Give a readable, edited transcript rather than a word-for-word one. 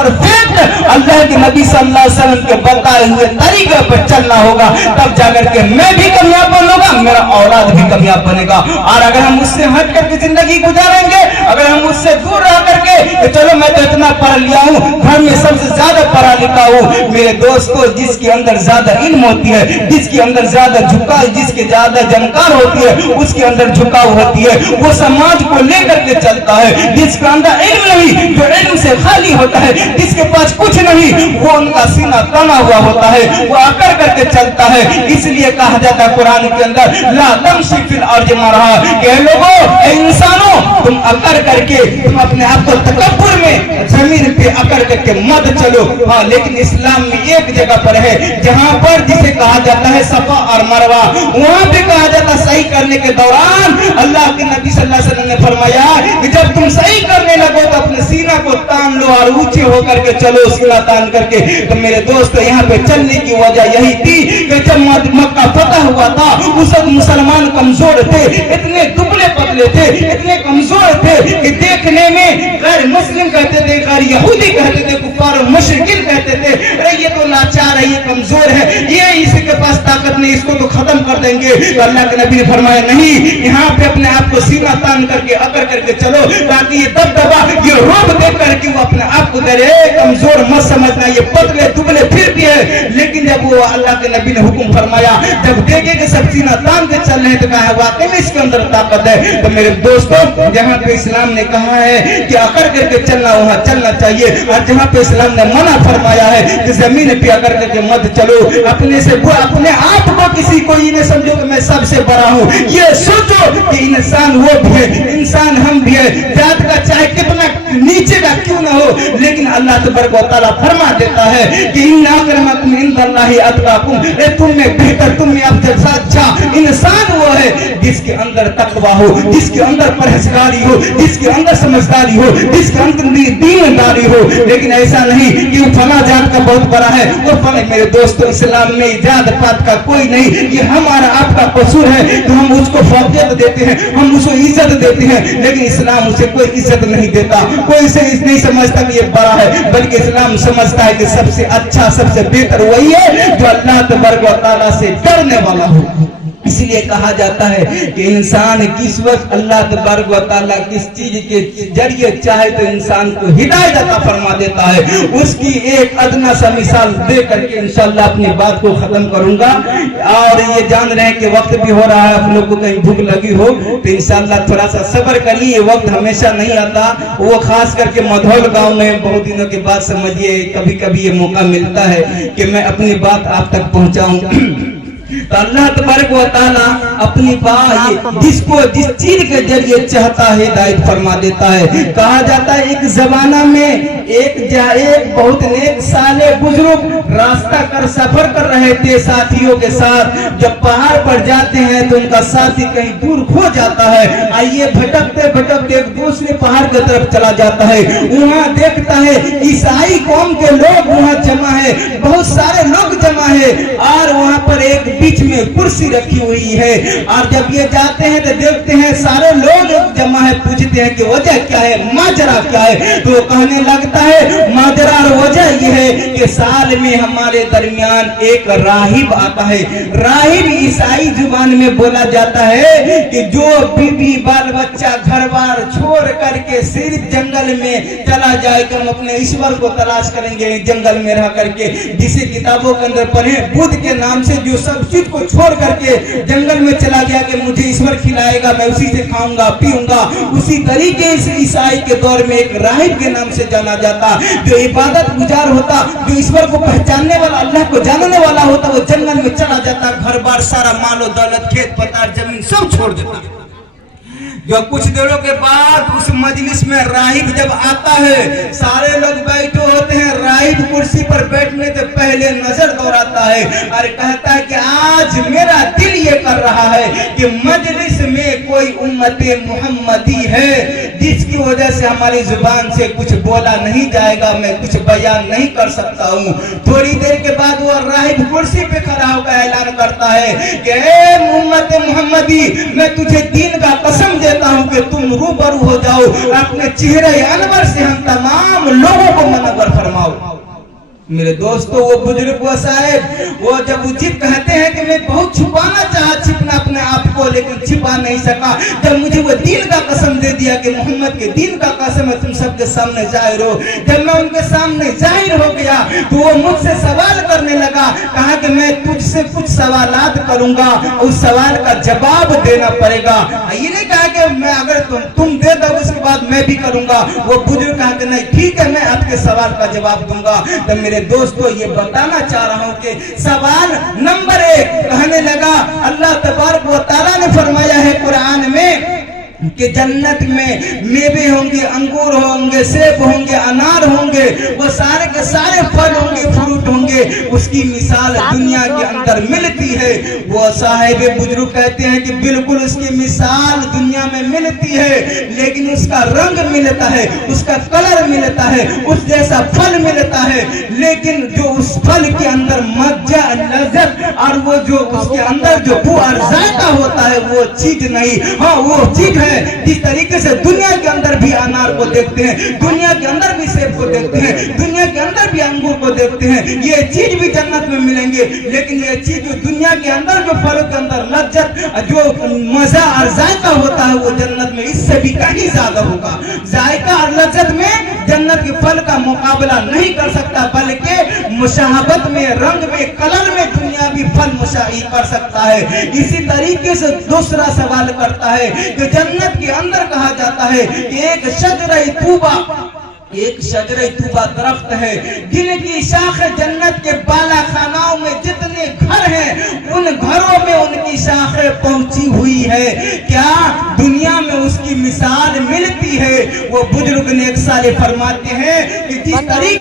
Perfect अल्लाह के नबी सल्लल्लाहु अलैहि वसल्लम के बताए हुए तरीके पर चलना होगा, तब जाकर के मैं भी कामयाब बनूंगा, मेरा औलाद भी कामयाब बनेगा। और अगर हम उससे हट करके जिंदगी गुजारेंगे, अगर हम उससे दूर रह करके चलो मैं तो इतना पढ़ लिया हूँ, घर में सबसे ज्यादा पढ़ा लिखा हूँ, मेरे दोस्तों जिसके अंदर ज्यादा इल्म होती है, जिसके अंदर ज्यादा झुकाव, जिसके ज्यादा जानकार होती है, उसके अंदर झुकाव होती है, वो समाज को लेकर के चलता है। जिसके अंदर इल्म नहीं, जो इल्म से खाली होता है, जिसके पास कुछ नहीं, वो उनका सीना तना हुआ होता है, वो आकर करके चलता है। इसलिए कहा जाता है कुरान के अंदर ला तमशी फिल अर्ज मरहा, कि लोगों इंसानों तुम अकर करके तुम अपने आप को तकब्बुर में जमीन पे अकर करके मत चलो। हाँ, लेकिन इस्लाम में एक जगह पर है जहाँ पर जिसे कहा जाता है सफा और मरवा, वहाँ पे कहा जाता है सही करने के दौरान अल्लाह के नबी सल्लल्लाहु अलैहि वसल्लम ने फरमाया कि जब तुम सही करने लगो तो अपने सीना को तान लो और ऊंचे होकर के चलो, सीना तान करके। तो मेरे दोस्त यहाँ पे चलने की वजह यही थी कि जब मक्का फतह हुआ था उस वक्त मुसलमान कमजोर थे, इतने दुबले पतले थे, इतने कमजोर थे कि देखने में गैर मुस्लिम कहते थे, गैर यहूदी कहते थे, कुफार और मुशरिकीन कहते थे अरे ये तो लाचार है, ये कमजोर है, ये इसके पास ताकत नहीं, इसको तो खत्म कर देंगे। तो अल्लाह के नबी ने फरमाया नहीं, यहाँ पे अपने आप को सीना तान करके अकर करके चलो, ताकि ये दबदबा, ये रोब देख करके वो अपने आप को करे कमजोर मत समझना, ये पतले दुबले फिर भी है। लेकिन जब वो अल्लाह के नबी ने हुक्म फरमाया, जब देखे कि सब सीना तान के चल रहे हैं, तो कहा वाकई में इसके अंदर ताकत है। तो मेरे दोस्तों जहाँ पे इस्लाम ने कहा है कि अकर करके चलना, वहाँ चलना चाहिए, और जहाँ पे इस्लाम ने मना फरमाया है कि जमीन पे अकर करके मत चलो, अपने से अपने आप को किसी को ये न समझो कि मैं सबसे बड़ा हूँ, ये सोचो कि इंसान वो भी है, इंसान हम भी है, जात का चाहे कितना नीचे का क्यों ना हो, लेकिन अल्लाह तबारक व तआला फरमा देता है कि इन्ना अक्रमकुम इंदल्लाहि अतकाकुम, तुम में बेहतर, तुम में अफजल अच्छा इंसान वो है जिसके अंदर तकवा हो, जिसके अंदर परहेजगारी हो, जिसके अंदर समझदारी हो, जिसके अंदर दीनदारी हो। लेकिन ऐसा नहीं कि वो फला जात का बहुत बड़ा है, वो फला। मेरे दोस्तों इस्लाम में जात पात का कोई नहीं, ये हमारा आपका कसूर है तो हम उसको फौकियत देते हैं, हम उसको इज्जत देते हैं, लेकिन इस्लाम उसे कोई इज्जत नहीं देता, कोई इसे नहीं समझता कि ये बड़ा है, बल्कि इस्लाम समझता है कि सबसे अच्छा सबसे बेहतर वही है जो अल्लाह तबारक व तआला से डरने वाला हो। इसलिए कहा जाता है कि इंसान किस वक्त अल्लाह तबारक व तआला किस चीज के जरिए चाहे तो इंसान को हिदायत अता फरमा देता है, उसकी एक अदना सा मिसाल दे करके इंशाअल्लाह अपनी बात को खत्म करूंगा। और ये जान रहे हैं कि वक्त भी हो रहा है, आप लोग को कहीं भूख लगी हो तो इंशाअल्लाह थोड़ा सा सब्र करिए, ये वक्त हमेशा नहीं आता, वो खास करके मधौल गांव में बहुत दिनों के बाद समझिए कभी कभी ये मौका मिलता है कि मैं अपनी बात आप तक पहुंचाऊं। तो अल्लाह तबारक व तआला अपनी बात जिसको जिस चीज के जरिए चाहता है हिदायत फरमा देता है। कहा जाता है एक जमाना में एक बहुत नेक साले बुजुर्ग रास्ता कर सफर कर रहे थे साथियों के साथ, जब पहाड़ पर जाते हैं तो उनका साथी कहीं दूर खो जाता है, आइए भटकते भटकते एक दूसरे पहाड़ की तरफ चला जाता है, वहाँ देखता है ईसाई कौम के लोग वहाँ जमा है, बहुत सारे लोग जमा है, और वहाँ पर एक बीच में कुर्सी रखी हुई है, और जब ये जाते हैं तो देखते हैं सारे लोग जमा है, पूछते हैं कि वजह क्या है, माजरा क्या है, तो कहने लगता है माजरा और वजह ये है कि साल में हमारे दरमियान एक राहिब आता है। राहिब ईसाई जुबान में बोला जाता है कि जो बीबी बाल बच्चा घर बार छोड़ करके सिर्फ जंगल में चला जाए कि हम अपने ईश्वर को तलाश करेंगे जंगल में रह करके, जिसे किताबों के अंदर पढ़े बुद्ध के नाम से जो सब चीज को छोड़ करके जंगल में चला गया कि मुझे ईश्वर खिलाएगा, मैं उसी से खाऊंगा पीऊंगा, उसी तरीके से ईसाई के दौर में एक राहिब के नाम से जाना जाता, जो इबादत गुजार होता, जो ईश्वर को पहचानने वाला, अल्लाह को जानने वाला होता, वो जंगल में चला जाता, घर बार सारा मालो दौलत खेत पतार जमीन सब छोड़ देता। जो कुछ देरों के बाद उस मजलिस में राहिब जब आता है, सारे लोग बैठे होते हैं, राहिब कुर्सी पर बैठने से पहले नजर दौड़ाता है और कहता है कि आज मेरा दिल ये कर रहा है कि मजलिस में कोई उम्मते मुहम्मदी है जिसकी वजह से हमारी जुबान से कुछ बोला नहीं जाएगा, मैं कुछ बयान नहीं कर सकता हूँ। थोड़ी देर के बाद वो राहिब कुर्सी पे खड़ा होकर ऐलान करता है कि ए उम्मते मुहम्मदी, मैं तुझे दीन का कसम देता हूं कि तुम रूबरू हो जाओ, अपने चेहरे अनवर से हम तमाम लोगों को मुनव्वर फरमा फरमाओ। मेरे दोस्तों, वो बुजुर्ग वो साहब वो जब उचित कहते हैं कि मैं बहुत छुपाना चाहा छिपना अपने आप को, लेकिन छिपा नहीं सका। जब मुझे वो दीन का कसम दे दिया कि मोहम्मद के दीन का कसम है तुम सबके सामने जाहिर हो, जब मैं उनके सामने जाहिर हो गया तो वो मुझसे सवाल करने लगा। कहा कि मैं तुझसे कुछ सवालात करूंगा, उस सवाल का जवाब देना पड़ेगा। ये नहीं कहा कि मैं अगर तुम दे दो उसके बाद मैं भी करूंगा। वो बुजुर्ग कहा कि नहीं ठीक है, मैं आपके सवाल का जवाब दूंगा। तो मेरे दोस्तों, ये बताना चाह रहा हूं कि सवाल नंबर 1 कहने लगा, अल्लाह तबारक व तआला ने फरमाया है कुरान में कि जन्नत में मेवे होंगे, अंगूर होंगे, सेब होंगे, अनार होंगे, वो सारे के सारे फल होंगे, फ्रूट होंगे। उसकी मिसाल दुनिया के अंदर मिलती है। वो साहिब बुजुर्ग कहते हैं कि बिल्कुल उसकी मिसाल दुनिया में मिलती है, लेकिन उसका रंग मिलता है, उसका कलर मिलता है, उस जैसा फल मिलता है, लेकिन जो उस फल के अंदर मज्जा, लज्जत और वो जो उसके अंदर जो बू और जायका होता है वो चीज नहीं। हाँ, वो चीज है। जिस तरीके से दुनिया के अंदर भी अनार को देखते हैं, दुनिया के अंदर भी सेब को देखते हैं, दुनिया के अंदर भी अंगूर को देखते हैं, ये चीज भी जन्नत में मिलेंगे। लेकिन ये चीज जो दुनिया के अंदर जो फलों के अंदर लज्जत, जो मजा और जायका होता है वो जन्नत में इससे भी कहीं ज्यादा होगा। जायका और लज्जत में जन्नत के फल का मुकाबला नहीं कर सकता, बल्कि मुशाहबत में, रंग में, कलर में दुनियावी फल मुशाही कर सकता है। इसी तरीके से दूसरा सवाल करता है कि जन्नत के अंदर कहा जाता है कि एक शजरे तूबा दरख्त है, जिनकी शाख जन्नत के बाला खानाओं में जितने घर हैं उन घरों में उनकी शाखें पहुंची हुई है। क्या दुनिया में उसकी मिसाल मिलती है? वो बुजुर्ग ने एक साले फरमाते हैं कि जिस तरीके